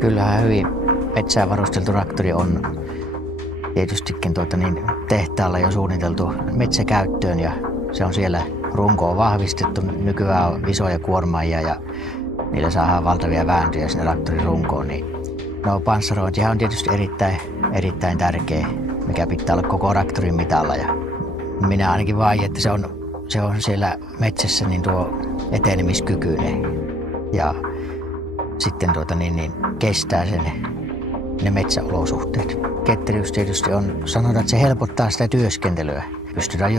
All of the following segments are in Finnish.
Kyllähän hyvin metsään varusteltu traktori on tietystikin tehtaalla jo suunniteltu metsäkäyttöön ja se on siellä runkoon vahvistettu. Nykyään on isoja kuormaajia ja niillä saadaan valtavia vääntöjä sinne traktorin runkoon. Niin panssarointihan on tietysti erittäin tärkeä, mikä pitää olla koko traktorin mitalla. Ja minä ainakin vain, että se on siellä metsässä niin tuo etenemiskykyinen ja sitten kestää ne metsäolosuhteet. Ketteryys tietysti sanotaan, että se helpottaa sitä työskentelyä. Pystytään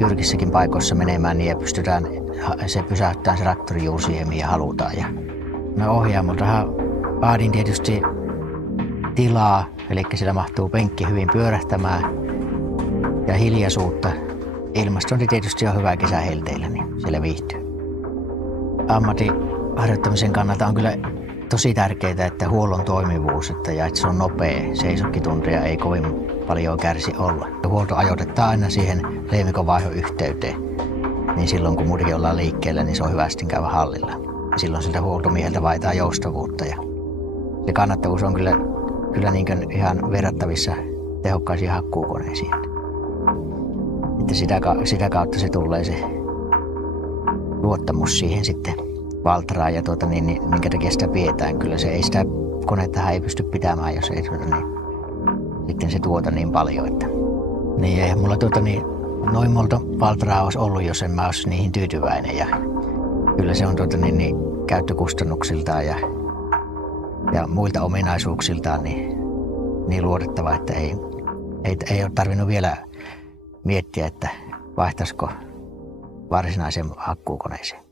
jyrkissäkin paikoissa menemään niin ja se pysäyttää se traktori juuri siihen, mihin halutaan. Ja ohjaamoltahan vaadin tietysti tilaa, eli siellä mahtuu penkki hyvin pyörähtämään ja hiljaisuutta. Ilmastointi tietysti on hyvä kesähelteillä, niin siellä viihtyy. Ammatin harjoittamisen kannalta on kyllä tosi tärkeää, että huollon toimivuus ja että se on nopea, seisokkitunteja ei kovin paljon kärsi olla. Huolto ajoitetaan aina siihen leimikonvaihon yhteyteen, niin silloin kun muidenkin ollaan liikkeellä, niin se on hyvästi käydä hallilla. Silloin siltä huoltomieheltä vaaditaan joustavuutta ja se kannattavuus on kyllä niin ihan verrattavissa tehokkaisiin hakkuukoneisiin. Että sitä kautta se tulee se luottamus siihen sitten valtraan ja minkä takia sitä pidetään. Kyllä se ei sitä konettahan ei pysty pitämään, jos ei sitten se tuota niin paljon. Että. Niin eihän mulla noin monta valtraa olisi ollut, jos en mä olisi niihin tyytyväinen. Ja kyllä se on käyttökustannuksiltaan ja muilta ominaisuuksiltaan niin luotettava, että ei ole tarvinnut vielä miettiä, että vaihtaisiko varsinaiseen hakkuukoneeseen.